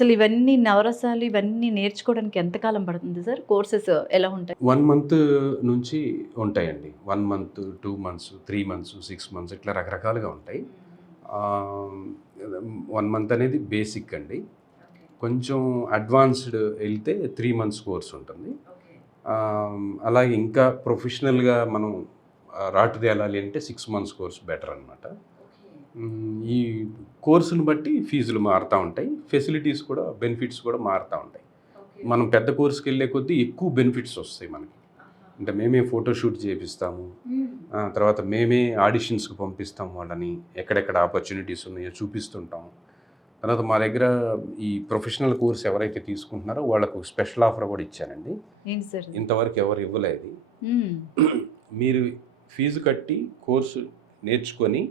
అసలు ఇవన్నీ నవరసాలు ఇవన్నీ నేర్చుకోవడానికి ఎంత కాలం పడుతుంది సార్? కోర్సెస్ ఎలా ఉంటాయి? 1 మంత్ నుంచి ఉంటాయండి. 1 మంత్, 2 మంత్స్, 3 మంత్స్, 6 మంత్స్ ఇట్లా రకరకాలుగా ఉంటాయి. 1 మంత్ అనేది బేసిక్ అండి. కొంచెం అడ్వాన్స్డ్ వెళ్తే 3 మంత్స్ కోర్స్ ఉంటుంది. అలాగే ఇంకా ప్రొఫెషనల్గా మనం రాటుదేలాలి అంటే 6 మంత్స్ కోర్స్ బెటర్ అనమాట. ఈ కోర్సును బట్టి ఫీజులు మారుతూ ఉంటాయి, ఫెసిలిటీస్ కూడా, బెనిఫిట్స్ కూడా మారుతూ ఉంటాయి. మనం పెద్ద కోర్సుకి వెళ్ళే కొద్దీ ఎక్కువ బెనిఫిట్స్ వస్తాయి మనకి. అంటే మేమే ఫోటోషూట్ చేపిస్తాము, తర్వాత మేమే ఆడిషన్స్కి పంపిస్తాం వాళ్ళని, ఎక్కడెక్కడ ఆపర్చునిటీస్ ఉన్నాయో చూపిస్తుంటాం. తర్వాత మా దగ్గర ఈ ప్రొఫెషనల్ కోర్స్ ఎవరైతే తీసుకుంటున్నారో వాళ్ళకు స్పెషల్ ఆఫర్ కూడా ఇచ్చానండి. ఏంటి సార్? ఇంతవరకు ఎవరు ఇవ్వలేదు. మీరు ఫీజు కట్టి కోర్సు నేర్చుకొని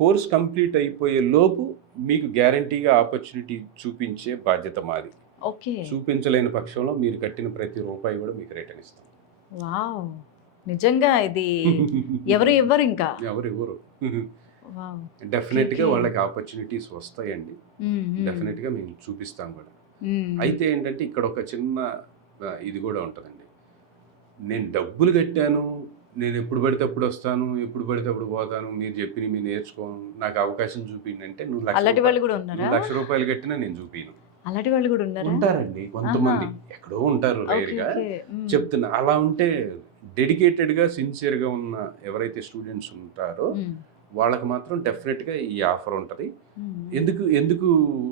కోర్స్ కంప్లీట్ అయిపోయే లోపు మీకు గ్యారంటీగా ఆపర్చునిటీ చూపించే బాధ్యత మాది. ఓకే. చూపించలేని పక్షంలో మీరు కట్టిన ప్రతి రూపాయి కూడా మీకు రిటర్న్ ఇస్తాం. వావ్! నిజంగా ఇది ఎవరు ఇవ్వరు ఇంకా. ఎవరు ఇవ్వరు. వావ్! డెఫినెట్గా వాళ్ళకి ఆపర్చునిటీస్ వస్తాయండి. డెఫినెట్గా మేము చూపిస్తాం కూడా. అయితే ఏంటంటే ఇక్కడ ఒక చిన్న ఇది కూడా ఉంటుందండి. నేను డబ్బులు కట్టాను, నేను ఎప్పుడు పడితే అప్పుడు వస్తాను, ఎప్పుడు పడితే అప్పుడు పోతాను, మీరు చెప్పి మీరు నేర్చుకోను, నాకు అవకాశం చూపిండి అంటే నువ్వు అలాంటి వాళ్ళు కూడా ఉన్నారా? ₹1,00,000 కట్టినా నేను చూపిను. అలాంటి వాళ్ళు కూడా ఉన్నారా? ఉంటారండి కొంతమంది, ఎక్కడో ఉంటారు రేర్గా. చెప్తున్నా, అలా ఉంటే డెడికేటెడ్గా సిన్సియర్గా ఉన్న ఎవరైతే స్టూడెంట్స్ ఉంటారో వాళ్ళకి మాత్రం డెఫినెట్గా ఈ ఆఫర్ ఉంటుంది. ఎందుకు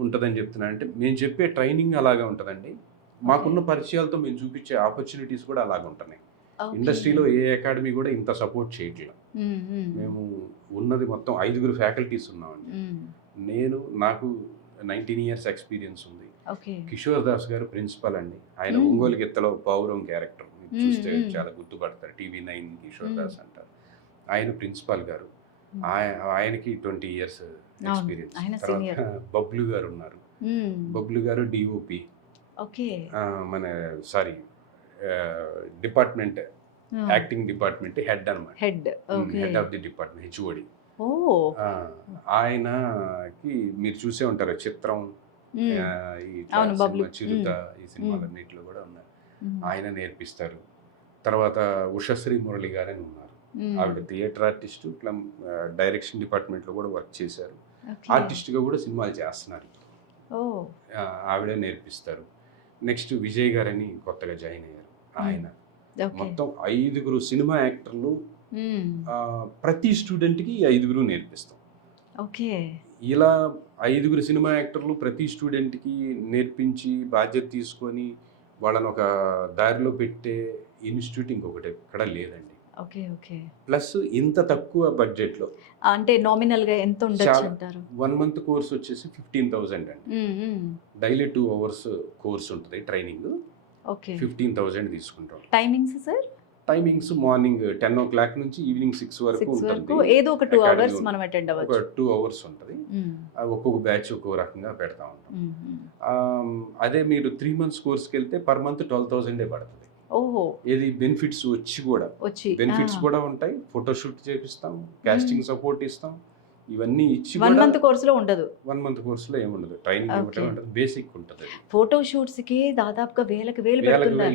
ఉంటుందని చెప్తున్నా అంటే మేము చెప్పే ట్రైనింగ్ అలాగే ఉంటుందండి. మాకున్న పరిచయాలతో మేము చూపించే ఆపర్చునిటీస్ కూడా అలాగే ఉంటున్నాయి. ఇండస్ట్రీలో ఏ అకాడమీ కూడా ఇంత సపోర్ట్ చేయట్లేదు. మేము ఉన్నది మొత్తం 5 ఫ్యాకల్టీస్ ఉన్నామండి. నాకు 19 years ఎక్స్పీరియన్స్ ఉంది. కిషోర్ దాస్ గారు ప్రిన్సిపల్ అండి. ఆయన ఒంగోలు గిత్తలో పౌరం క్యారెక్టర్ చూస్తే చాలా గుర్తుపడతారు. TV9 కిషోర్ దాస్ అంటారు. ఆయన ప్రిన్సిపల్ గారు. ఆయనకి 20 years ఎక్స్పీరియన్స్. తర్వాత బబ్లు గారు ఉన్నారు. బబ్లు గారు DOP, మన డిపార్ట్మెంట్, యాక్టింగ్ డిపార్ట్మెంట్ హెడ్ అనమాట. Head of the department, HOD. ఆయనకి మీరు చూసే ఉంటారు చిత్రం, చిరుత, ఈ సినిమాలన్నింటిలో కూడా ఉన్నారు. ఆయన నేర్పిస్తారు. తర్వాత ఉషశ్రీ మురళి గారని ఉన్నారు. ఆవిడ థియేటర్ ఆర్టిస్టు, డైరెక్షన్ డిపార్ట్మెంట్లో కూడా వర్క్ చేశారు. ఆర్టిస్ట్గా కూడా సినిమాలు చేస్తున్నారు. ఆవిడే నేర్పిస్తారు. నెక్స్ట్ విజయ్ గారని కొత్తగా జాయిన్ అయ్యారు. ఆయన మొత్తం 5 సినిమా యాక్టర్లు. ప్రతి స్టూడెంట్కి 5 నేర్పిస్తాం. ఇలా 5 సినిమా యాక్టర్లు ప్రతి స్టూడెంట్కి నేర్పించి బాధ్యత తీసుకొని వాళ్ళని ఒక దారిలో పెట్టే ఇన్స్టిట్యూట్ ఇంకొకటి ఎక్కడ లేదండి. ప్లస్ ఇంత తక్కువ బడ్జెట్లో, అంటే నామినల్గా ఎంత ఉండొచ్చు అంటారు? 1 month కోర్స్ వచ్చేసి 15,000 అండి. డైలీ 2 hours కోర్స్ ఉంటుంది ట్రైనింగ్. 15,000 తీసుకుంటాం. Timings sir? Timings morning 10 o'clock నుంచి ఈవినింగ్ 6 వరకు ఉంటుంది. ఏదో ఒక 2 hours మనం అటెండ్ అవ్వచ్చు. ఒక 2 hours ఉంటుంది. ఒక్కొక్క బ్యాచ్ ఒక్కొక్క రకంగా పెడతా ఉంటాం. అదే మీరు 3 months కోర్స్కి వెళ్తే పర్ మంత్ 12,000 పడుతుంది. ఏది బెనిఫిట్స్ బెనిఫిట్స్ కూడా ఉంటాయి. ఫోటోషూట్ చేపిస్తాం, కాస్టింగ్ సపోర్ట్ ఇస్తాం, ఇవన్నీ ఇచ్చి 1 month కోర్సులో ఉండదు. 1 month కోర్సులో ఏముండదు. ట్రైనింగ్ ఉంటుంది, బేసిక్ ఉంటుంది. ఫోటోషూట్స్ కి దాదాపుగా వేలకు వేలు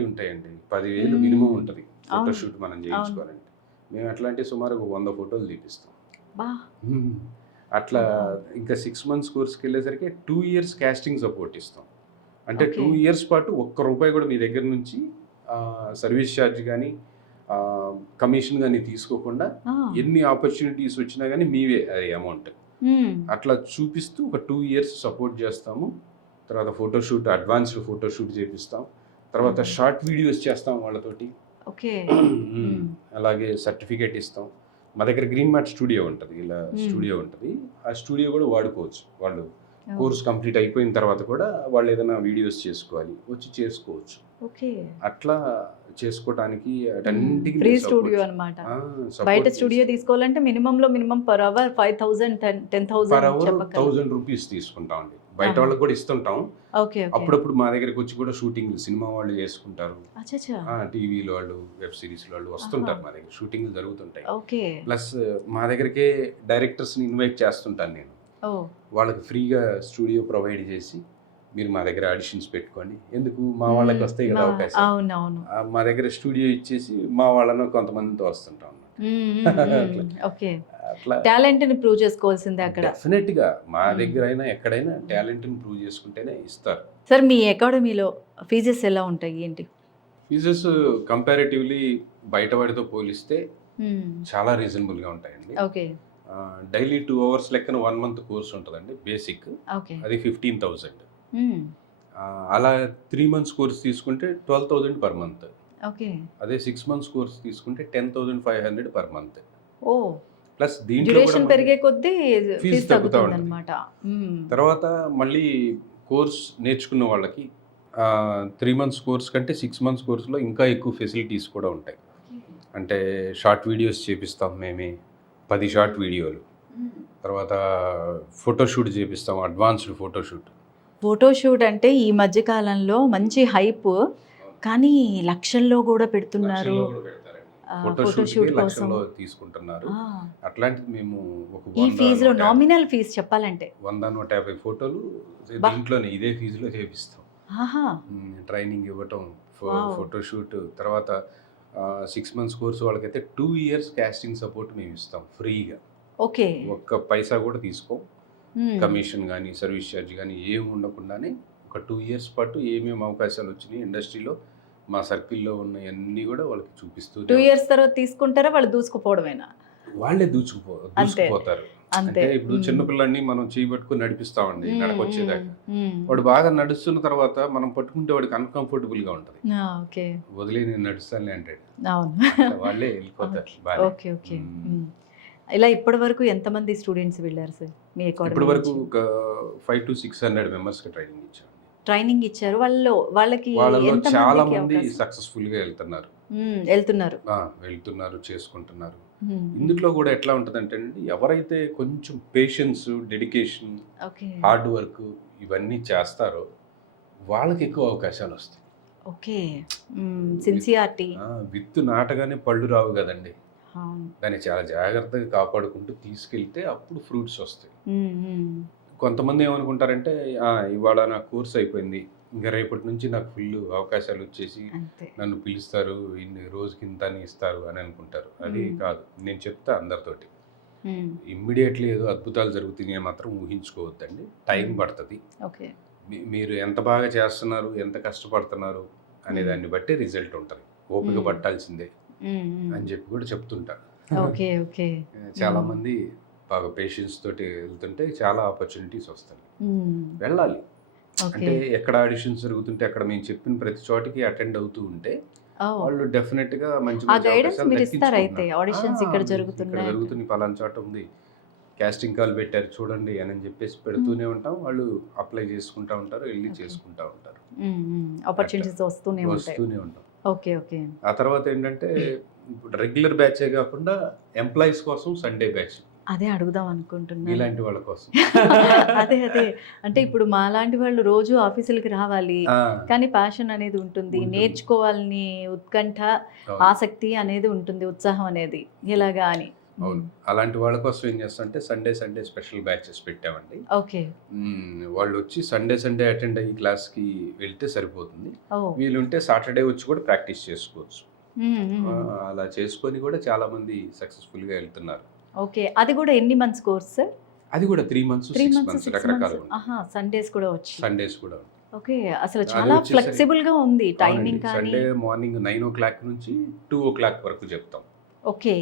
ఉంటాయండి. 10,000 మినిమం ఉంటుంది ఫోటోషూట్ మనం చేయించుకోవాలంటే. మేము అట్లాంటి సుమారు 100 ఫోటోలు తీపిస్తాం. అట్లా ఇంకా 6 months కోర్స్కి వెళ్ళేసరికి 2 years కాస్టింగ్ సపోర్ట్ ఇస్తాం. అంటే 2 years పాటు ₹1 కూడా మీ దగ్గర నుంచి సర్వీస్ ఛార్జ్ కానీ కమిషన్ కానీ తీసుకోకుండా ఎన్ని ఆపర్చునిటీస్ వచ్చినా కానీ మీవే అది అమౌంట్. అట్లా చూపిస్తూ ఒక 2 years సపోర్ట్ చేస్తాము. తర్వాత ఫోటోషూట్, అడ్వాన్స్డ్ ఫోటోషూట్ చేపిస్తాం. తర్వాత షార్ట్ వీడియోస్ చేస్తాం వాళ్ళతోటి. అలాగే సర్టిఫికేట్ ఇస్తాం. మా దగ్గర గ్రీన్ మ్యాట్ స్టూడియో ఉంటుంది. ఇలా స్టూడియో ఉంటుంది. ఆ స్టూడియో కూడా వాడుకోవచ్చు. వాళ్ళు కోర్స్ కంప్లీట్ అయిపోయిన తర్వాత కూడా వాళ్ళు ఏదైనా వీడియోస్ చేసుకోవాలి వచ్చి చేసుకోవచ్చు. అట్లా చేసుకోవడానికి ఫ్రీ స్టూడియో అన్నమాట. బయట స్టూడియో తీసుకోవాలంటే మినిమం పర్ అవర్ 5,000 10,000 ₹1,000 తీసుకుంటామండి. బయట వాళ్ళకి కూడా ఇస్తుంటాం. అప్పుడప్పుడు మా దగ్గరకు వచ్చి కూడా షూటింగ్, సినిమా వాళ్ళు చేసుకుంటారు. టీవీలో వాళ్ళు, వెబ్ సిరీస్ వాళ్ళు వస్తుంటారు. మా దగ్గర షూటింగ్ జరుగుతుంటాయి. ప్లస్ మా దగ్గరకే డైరెక్టర్స్ని ఇన్వైట్ చేస్తుంటాను నేను. వాళ్ళకి ఫ్రీగా స్టూడియో ప్రొవైడ్ చేసి మీరు మా దగ్గర ఆడిషన్స్ పెట్టుకోండి, ఎందుకు మా వాళ్ళకి వస్తాయి కదా అవకాశం, అవునవును. మా దగ్గర స్టూడియో ఇచ్చేసి మా వాళ్ళను కొంతమందితో వస్తుంటాం ఓకే. అట్లా. టాలెంట్ ని ప్రూవ్ చేసుకోవాల్సిందే అక్కడ. డెఫినెట్ గా మా దగ్గర అయినా ఎక్కడైనా టాలెంట్ ని ప్రూవ్ చేసుకుంటేనే ఇస్తారు. సార్ మీ అకాడమీలో ఫీజెస్ ఎలా ఉంటాయి ఏంటి? ఫీజెస్ కంపారిటివ్లీ బయట వాడితో పోలిస్తే చాలా రీజనబుల్ గా ఉంటాయండి. ఓకే. డైలీ 2 hours లెక్కన 1 month కోర్స్ ఉంటుందండి బేసిక్, ఓకే. అది 15,000. అలా 3 months కోర్స్ తీసుకుంటే 12,000 పర్ మంత్. ఓకే. అదే 6 months కోర్స్ తీసుకుంటే 10,500 పర్ మంత్. ఓ, ప్లస్ దీంట్లో డ్యూరేషన్ పెరిగే కొద్దీ ఫీజు ఫీజు తగ్గుతూ తగ్గుతుంది ఉంటుంది. అనమాట. తర్వాత మళ్ళీ కోర్స్ నేర్చుకున్న వాళ్ళకి 3 months కోర్స్ కంటే 6 months కోర్సులో ఇంకా ఎక్కువ ఫెసిలిటీస్ కూడా ఉంటాయి. అంటే షార్ట్ వీడియోస్ చేపిస్తాం మేమే, 10 షార్ట్ వీడియోలు. తర్వాత ఫోటోషూట్ చేపిస్తాం, అడ్వాన్స్డ్ ఫోటోషూట్. ఫోటోషూట్ అంటే ఈ మధ్య కాలంలో మంచి హైప్, కానీ లక్షల్లో కూడా పెడుతున్నారు ఫోటోషూట్ కోసం. లక్షల్లో తీసుకుంటున్నారు. అట్లాంటిది మేము ఒక ఈ ఫీజులో నామినల్ ఫీజు చెప్పాలంటే 100-150 ఫోటోలు దీంట్లోనే ఇదే ఫీజులో చేపిస్తాం. ట్రైనింగ్ ఇవ్వటం, ఫోటోషూట్. తర్వాత 6 months కోర్సు వాళ్ళకైతే 2 years కాస్టింగ్ సపోర్ట్ మేము ఇస్తాం ఫ్రీగా. ఓకే. ఒక్క పైసా కూడా తీసుకో, కమిషన్ కానీ సర్వీస్ ఛార్జ్ కానీ ఏమి ఉండకుండానే ఒక 2 years పాటు ఏమేమి అవకాశాలు వచ్చినాయి ఇండస్ట్రీలో, మా సర్కిల్లో ఉన్న అన్నీ కూడా వాళ్ళకి చూపిస్తూ. 2 years తర్వాత తీసుకుంటారా వాళ్ళు దూసుకుపోవడమేనా? వాళ్ళే దూసుకుపోతారు. అంటే ఇప్పుడు చిన్నపిల్లాన్ని మనం చేయబట్టుకుని నడిపిస్తామండి నడకొచ్చేదాకా. వాడు బాగా నడుస్తున్న తర్వాత మనం పట్టుకుంటే వాడికి అన్కంఫర్టబుల్ గా ఉంటది. వదిలే నేను నడుస్తానులే అంటాడు, వాళ్ళే వెళ్ళిపోతారు. ఓకే. ఓకే. ఇలా ఇప్పటి వరకు ఎంతమంది స్టూడెంట్స్ వెళ్ళారు సార్ మీ అకాడమీ? ఇప్పటి వరకు ఒక 500 to 600 members కి ట్రైనింగ్ ఇచ్చారు. వాళ్ళకి చాలా మంది సక్సెస్ఫుల్ గా వెళ్తున్నారు, చేసుకుంటున్నారు. ఇందులో కూడా ఎట్లా ఉంటుందంటే అండి, ఎవరైతే కొంచెం పేషెన్స్, డెడికేషన్, హార్డ్ వర్క్ ఇవన్నీ చేస్తారో వాళ్ళకి ఎక్కువ అవకాశాలు వస్తాయి. ఓకే. సిన్సియారిటీ. విత్తు నాటగానే పళ్ళు రావు కదండి, దాన్ని చాలా జాగ్రత్తగా కాపాడుకుంటూ తీసుకెళ్తే అప్పుడు ఫ్రూట్స్ వస్తాయి. కొంతమంది ఏమనుకుంటారంటే ఇవాళ నా కోర్స్ అయిపోయింది, ఇంకా రేపటి నుంచి నాకు ఫుల్ అవకాశాలు వచ్చేసి నన్ను పిలుస్తారు, ఇన్ని రోజుకి ఇంత అని ఇస్తారు అని అనుకుంటారు. అది కాదు, నేను చెప్తా అందరితోటి. ఇమ్మీడియట్లీ ఏదో అద్భుతాలు జరుగుతున్నాయి మాత్రం ఊహించుకోవద్దండి, టైం పడుతుంది. మీరు ఎంత బాగా చేస్తున్నారు, ఎంత కష్టపడుతున్నారు అనే దాన్ని బట్టి రిజల్ట్ ఉంటుంది. ఓపిక పట్టాల్సిందే అని చెప్పి కూడా చెప్తుంటారు. చాలా మంది బాగా పేషెన్స్ తోటి వెళ్తుంటే చాలా ఆపర్చునిటీస్ వస్తాయి. వెళ్ళాలి అంటే ఎక్కడ ఆడిషన్స్ జరుగుతుంటే అక్కడ మేము చెప్పిన ప్రతి చోటికి అటెండ్ అవుతూ ఉంటే వాళ్ళు డెఫినెట్ గా మంచి జరుగుతుంది, పలానా చోట ఉంది, కాస్టింగ్ కాల్ పెట్టారు చూడండి అని చెప్పేసి పెడుతూనే ఉంటాం. వాళ్ళు అప్లై చేసుకుంటా ఉంటారు, వెళ్ళి చేసుకుంటా ఉంటారు. వస్తూనే ఉంటాం. ఆ తర్వాత ఏంటంటే రెగ్యులర్ బ్యాచే కాకుండా ఎంప్లాయీస్ కోసం సండే బ్యాచ్, అదే అడుగుదాం అనుకుంటున్నాను. ఇలాంటి వాళ్ళ కోసం. అదే అంటే ఇప్పుడు మా లాంటి వాళ్ళు రోజు ఆఫీసులకి రావాలి, కానీ ప్యాషన్ అనేది ఉంటుంది, నేర్చుకోవాలని ఉత్కంఠ, ఆసక్తి అనేది ఉంటుంది, ఉత్సాహం అనేది ఎలాగా అని. అవును, అలాంటి వాళ్ళ కోసం ఏం చేస్తామంటే సండే స్పెషల్ బ్యాచెస్ పెట్టామండి. ఓకే. వాళ్ళు వచ్చి సండే అటెండ్ అయ్యి క్లాస్కి వెళ్తే సరిపోతుంది. వీలుంటే సాటర్డే వచ్చి కూడా ప్రాక్టీస్ చేసుకోవచ్చు. అలా చేసుకొని కూడా చాలా మంది సక్సెస్ఫుల్గా వెళ్తున్నారు. ఓకే. అది కూడా ఎన్ని మంత్స్ కోర్స్ సార్? అది కూడా 3 months 6 months రకరకాలు. సండేస్ కూడా వచ్చి. ఓకే. అసలు అది చాలా ఫ్లెక్సిబుల్ గా ఉంది టైమింగ్. కానీ సండే మార్నింగ్ 9 o'clock నుంచి 2 o'clock వరకు చెప్తాం. ఓకే.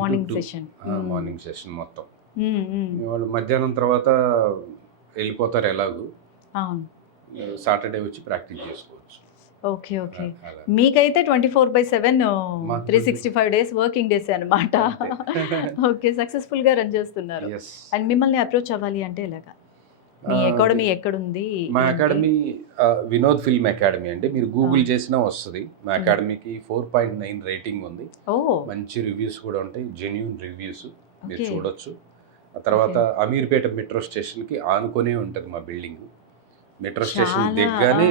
మార్నింగ్ సెషన్ మొత్తం. వాళ్ళు మధ్యాహ్నం తర్వాత వెళ్ళిపోతారు ఎలాగూ. సాటర్డే వచ్చి ప్రాక్టీస్ చేసుకోవచ్చు. ఓకే. మీకైతే 24/7 365 days వర్కింగ్ డేస్ అన్నమాట. ఓకే. సక్సెస్ఫుల్ గా రన్ చేస్తున్నారు. అండ్ మిమ్మల్ని అప్రోచ్ అవ్వాలి అంటే ఎలాగా? మీ అకాడమీ ఎక్కడుంది? మా అకాడమీ వినోద్ ఫిల్మ్ అకాడమీ అండి. మీరు గూగుల్ చేసినా వస్తుంది. మా అకాడమీకి 4.9 రేటింగ్ ఉంది. మంచి రివ్యూస్ కూడా ఉంటాయి, జెన్యూన్ రివ్యూస్, మీరు చూడొచ్చు. ఆ తర్వాత అమీర్పేట మెట్రో స్టేషన్కి ఆనుకొనే ఉంటుంది మా బిల్డింగ్. మెట్రో స్టేషన్ దిగ్గానే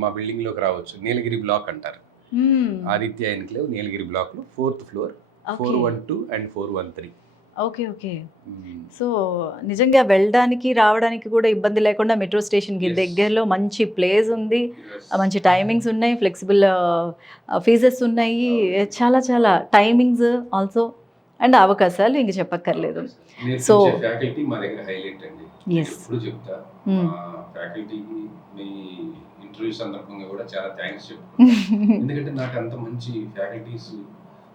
మా బిల్డింగ్ లోకి రావచ్చు. నీలగిరి బ్లాక్ అంటారు, ఆదిత్య ఎన్క్లేవ్ నీలగిరి బ్లాక్ లో 4th floor, 412 and 413. Okay okay. So నిజంగా వెళ్ళడానికి రావడానికి కూడా ఇబ్బంది లేకుండా మెట్రో స్టేషన్కి Yes. దగ్గరలో మంచి ప్లేస్ ఉంది, Yes. మంచి టైమింగ్స్ ఉన్నాయి, ఫ్లెక్సిబుల్ ఫీజెస్ ఉన్నాయి, చాలా చాలా టైమింగ్స్ ఆల్సో అండ్ అవకాశాలు ఇంక చెప్పక్కర్లేదు. So- ఫ్యాకల్టీ మా దగ్గర హైలైట్ అండి. Yes. ఎప్పుడు చెప్తా Hmm. ఫ్యాకల్టీకి మీ ఇంటర్వ్యూ సందర్భంగా కూడా చాలా థ్యాంక్స్ చెప్తాను. ఎందుకంటే నాకు అంత మంచి ఫ్యాకల్టీస్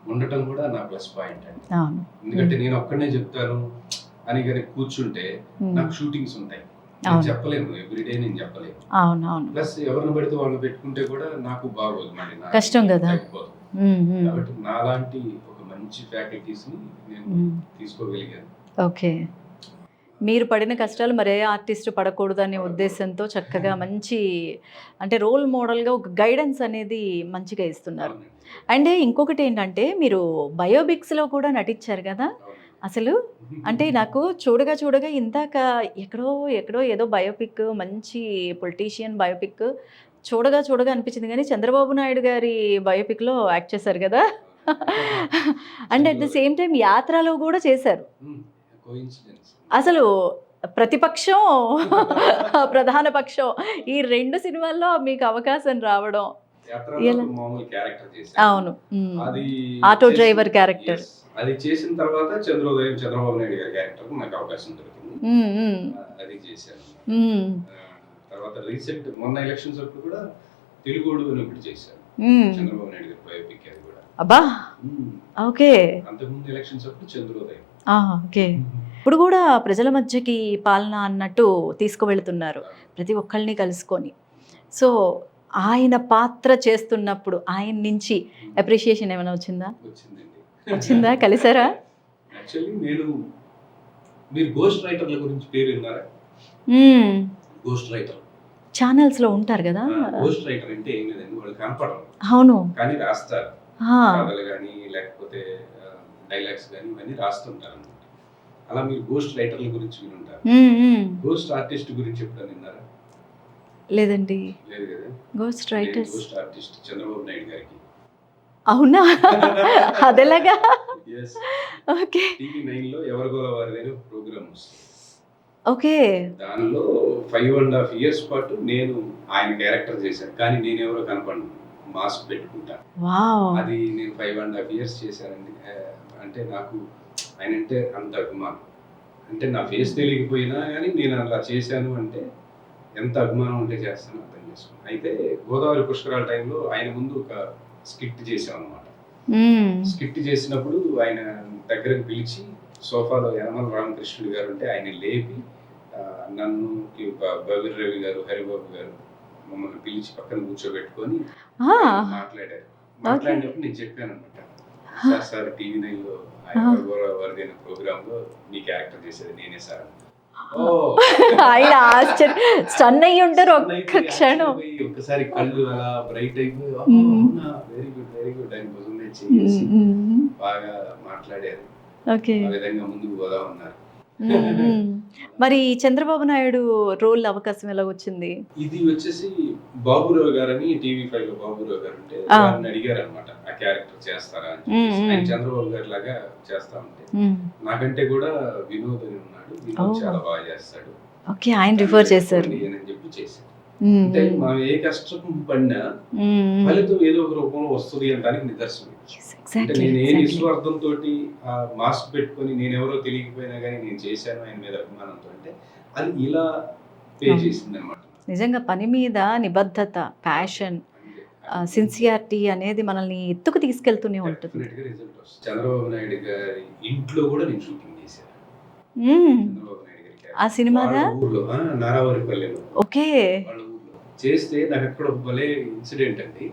ఉండటం కూడా నా ప్లస్ పాయింట్ అండి. అవును. ఎందుకంటే నేను ఒక్కడనే చెప్తాను అని కానీ కూర్చుంటే Hmm. నాకు షూటింగ్స్ ఉంటాయి, నేను అవును. చెప్పలేను, ఎవ్రీడే నేను చెప్పలేను. అవును అవును. ప్లస్ ఎవరిని పడితే వాళ్ళని పెట్టుకుంటే కూడా నాకు బాగోదు, మళ్ళీ నాకు కష్టం కదా. తగ్గిపోదు. కాబట్టి నాలాంటి ఒక మంచి ఫ్యాకల్టీస్ ని నేను తీసుకోగలిగాను. ఓకే. మీరు పడిన కష్టాలు మరే ఆర్టిస్ట్ పడకూడదు అనే ఉద్దేశంతో చక్కగా మంచి అంటే రోల్ మోడల్గా ఒక గైడెన్స్ అనేది మంచిగా ఇస్తున్నారు. అవునండి. అండ్ ఇంకొకటి ఏంటంటే మీరు బయోపిక్స్లో కూడా నటించారు కదా అవునండి. అసలు. అంటే నాకు చూడగా చూడగా ఇందాక ఎక్కడో ఎక్కడో ఏదో బయోపిక్ మంచి పొలిటీషియన్ బయోపిక్ చూడగా చూడగా అనిపించింది, కానీ చంద్రబాబు నాయుడు గారి బయోపిక్లో యాక్ట్ చేశారు కదా. And at the same time యాత్రలో కూడా చేశారు. కోఇన్సిడెన్స్. అసలు ప్రతిపక్షం ప్రధాన పక్షం ఈ 2 సినిమాల్లో మీకు అవకాశం రావడం. యాత్రలో ఎలా? మామూలు క్యారెక్టర్ చేశాను. అవును. అది ఆటో చేసిన- డ్రైవర్ క్యారెక్టర్. Yes. అది చేసిన తర్వాత చంద్రబాబు నాయుడు గారి క్యారెక్టర్ నాకు అవకాశం దొరికింది. అది చేశాను. తర్వాత రీసెంట్ మొన్న ఎలక్షన్స్ అప్పుడు కూడా తెలుగోడు అని ఒకటి చేశాను, చంద్రబాబు నాయుడు గారి బయోపిక్. అది కూడా అబ్బా ఓకే. అంతకుముందు ఎలక్షన్స్ అప్పుడు చంద్రోదయం. ఓకే. ఇప్పుడు కూడా ప్రజల మధ్యకి పాలన అన్నట్టు తీసుకువెళ్తున్నారు ప్రతి ఒక్కళ్ళని కలుసుకొని. సో ఆయన పాత్ర చేస్తున్నప్పుడు ఆయన నుంచి అప్రిషియేషన్ ఏమైనా వచ్చిందా? వచ్చిందండి. వచ్చిందా? కలిసారా? యాక్చువల్లీ మీరు గోస్ట్ రైటర్ల గురించి పేరు విన్నారా? గోస్ట్ రైటర్ ఛానల్స్లో ఉంటారు కదా. గోస్ట్ రైటర్ అంటే ఏం లేదండి, వాళ్ళు కనపడరు అవును. కానీ రాస్తారు. ఆ, కథలు కానీ లేకపోతే డైలాగ్స్ కానీ ఇవన్నీ రాస్తుంటారు అన్నమాట. అలా మీరు గోస్ట్ రైటర్ల గురించి వినుంటారు. గోస్ట్ ఆర్టిస్ట్ గురించి ఎప్పుడైనా విన్నారా? లేదండి. లేదు కదా. Ghost writers. Ghost artist Chandrababu Naidu గారికి. అవునా? అదెలాగా? Yes. ఓకే TV9 లో ఎవరి గోల వారిదైన ప్రోగ్రామ్ వస్తుంది. ఓకే. దానిలో 5.5 years పాటు నేను ఆయన క్యారెక్టర్ చేశాను, కానీ నేను ఎవరో కనపడను, మాస్క్ పెట్టుకుంటాను. వావ్. అది నేను 5.5 years చేశానండి. అంటే నాకు ఆయన అంటే అంత అభిమానం. అంటే నా ఫేస్ తెలియకపోయినా కానీ నేను అలా చేశాను అంటే ఎంత అభిమానం ఉంటే చేస్తాను అర్థం చేసుకోండి. అయితే గోదావరి పుష్కరాల టైంలో ఆయన ముందు ఒక స్కిట్ చేసాం అనమాట. స్కిట్ చేసినప్పుడు ఆయన దగ్గరకు పిలిచి సోఫాలో యనమల రామకృష్ణుడు గారు ఉంటే ఆయన లేపి నన్ను బబిర్ రవి గారు, హరిబాబు గారు మమ్మల్ని పిలిచి పక్కన కూర్చోబెట్టుకొని మాట్లాడారు. మాట్లాడినప్పుడు నేను చెప్పాను అనమాట, సార్ TV9లో వరదైన ప్రోగ్రామ్ లో మీ క్యారెక్టర్ చేసేది నేనే సార్. ఆయన స్టన్ అయ్యి ఉంటారు ఒక్క క్షణం. ఒక్కసారి కళ్ళు అలా బ్రైట్ అయిపోయి వెరీ గుడ్ వెరీ గుడ్ అని భుజం తెచ్చి బాగా మాట్లాడారు. ఓకే. ఆ విధంగా ముందుకు పోదా ఉన్నారు. మరి చంద్రబాబు నాయుడు రోల్ అవకాశం ఎలా వచ్చింది? ఇది వచ్చేసి బాబురావు గారని TV5 లో బాబురావు గారు ఉంటే వారిని అడిగారు అనమాట, ఆ క్యారెక్టర్ చేస్తారా అని చెప్పేసి. ఆయన చంద్రబాబు గారి లాగా చేస్తా ఉంటే నాకంటే కూడా వినోద్ అని ఉన్నాడు, వినోద్ చాలా బాగా చేస్తాడు, ఓకే ఆయన రిఫర్ చేశారు అని చెప్పి చేశారు. అంటే మనం ఏ కష్టం పడినా ఫలితం ఏదో ఒక రూపంలో వస్తుంది అనడానికి నిదర్శనం. అంటే నేను ఏ నిస్వార్థంతో ఆ మాస్క్ పెట్టుకొని నేను ఎవరో తెలియకపోయినా కానీ నేను చేశాను ఆయన మీద అభిమానంతో, అంటే అది ఇలా పే చేసింది అనమాట. నిజంగా పని మీద నిబద్ధత, ప్యాషన్, సిన్సియారిటీ అనేది మనల్ని ఎత్తుకు తీసుకెళ్తూనే ఉంటుంది. చంద్రబాబు నాయుడు గారి ఇంట్లో కూడా నేను షూటింగ్ చేశాను. చంద్రబాబు నాయుడు గారి ఆ సినిమాదా? ఊర్లో నారావారిపల్లెలో. ఓకే. చేస్తే నాకు అక్కడ ఒక భలే ఇన్సిడెంట్ అండి.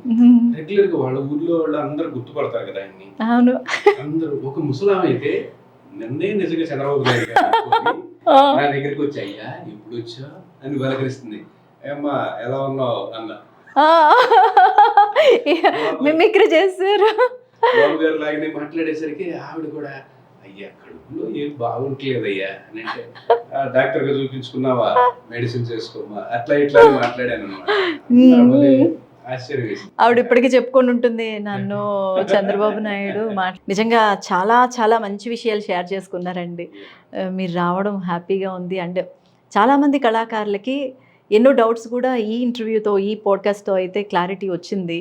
రెగ్యులర్ గా వాళ్ళ ఊర్లో వాళ్ళు అందరు గుర్తుపడతారు కదా ఆయన్ని. అవును. అందరూ ఒక ముసలాం అయితే నన్నే నిజంగా చంద్రబాబు నాయుడు గారు నా దగ్గరికి వచ్చి అయ్యా ఇప్పుడు వచ్చా అని పలకరిస్తుంది. ఏమ్మా ఎలా ఉన్నావు అన్న. మిమిక్రీ చేస్తారు. బాబు గారు లాగానే మాట్లాడేసరికి ఆవిడ కూడా అయ్యా కడుపులో ఏం బాగుంటలేదయ్యా అని అంటే, డాక్టర్ గా చూపించుకున్నావా, మెడిసిన్ చేసుకోమా, అట్లా ఇట్లా మాట్లాడాను అనమాట. ఆవిడ ఇప్పటికీ చెప్పుకొని ఉంటుంది నన్ను చంద్రబాబు నాయుడు నిజంగా చాలా చాలా మంచి విషయాలు షేర్ చేసుకున్నారండి. మీరు రావడం హ్యాపీగా ఉంది. అండ్ చాలామంది కళాకారులకి ఎన్నో డౌట్స్ కూడా ఈ ఇంటర్వ్యూతో ఈ పాడ్కాస్ట్తో అయితే క్లారిటీ వచ్చింది.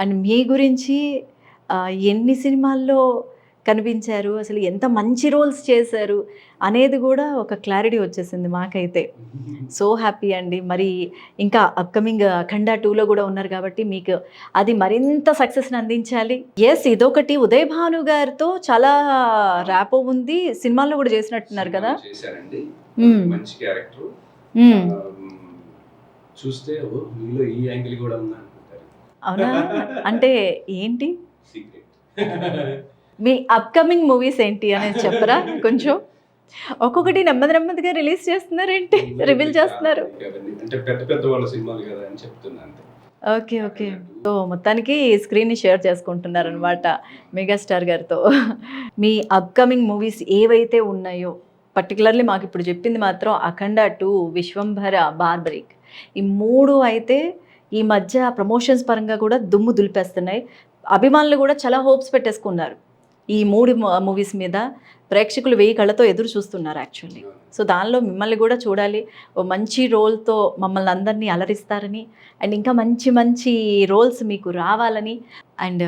అండ్ మీ గురించి ఎన్ని సినిమాల్లో కనిపించారు, అసలు ఎంత మంచి రోల్స్ చేశారు అనేది కూడా ఒక క్లారిటీ వచ్చేసింది మాకైతే. సో హ్యాపీ అండి. మరి ఇంకా అప్కమింగ్ అఖండ 2లో కూడా ఉన్నారు కాబట్టి మీకు అది మరింత సక్సెస్ని అందించాలి. ఎస్, ఇదొకటి. ఉదయ్ భాను గారితో చాలా ర్యాపో ఉంది, సినిమాల్లో కూడా చేసినట్టున్నారు కదా. మంచి క్యారెక్టర్ చూస్తే మీలో ఈ యాంగిల్ కూడా ఉందా అనుకుంటారు. అవునా? అంటే ఏంటి మీ అప్కమింగ్ మూవీస్ ఏంటి అనేది చెప్పరా కొంచెం? ఒక్కొక్కటి నెమ్మది నెమ్మదిగా రిలీజ్ చేస్తున్నారేంటి, రివీల్ చేస్తున్నారు? అంటే పెద్ద పెద్ద వాళ్ళ సినిమాలు కదా అని చెప్తున్నాను. Okay okay. సో మొత్తానికి స్క్రీన్ని షేర్ చేసుకుంటున్నారు అనమాట మెగాస్టార్ గారితో. మీ అప్కమింగ్ మూవీస్ ఏవైతే ఉన్నాయో, పర్టికులర్లీ మాకు ఇప్పుడు చెప్పింది మాత్రం అఖండ 2, విశ్వంభర, బార్బరిక్, ఈ 3 అయితే ఈ మధ్య ప్రమోషన్స్ పరంగా కూడా దుమ్ము దులిపేస్తున్నాయి. అభిమానులు కూడా చాలా హోప్స్ పెట్టేసుకున్నారు ఈ 3 మూవీస్ మీద. ప్రేక్షకులు 1000 కళ్ళతో ఎదురు చూస్తున్నారు యాక్చువల్లీ. సో దానిలో మిమ్మల్ని కూడా చూడాలి, ఓ మంచి రోల్తో మమ్మల్ని అందరినీ అలరిస్తారని, అండ్ ఇంకా మంచి మంచి రోల్స్ మీకు రావాలని, అండ్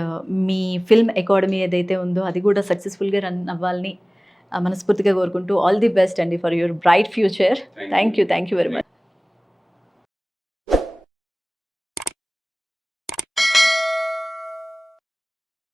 మీ ఫిల్మ్ అకాడమీ ఏదైతే ఉందో అది కూడా సక్సెస్ఫుల్గా రన్ అవ్వాలని మనస్ఫూర్తిగా కోరుకుంటూ ఆల్ ది బెస్ట్ అండి for your bright future. Thank you very much.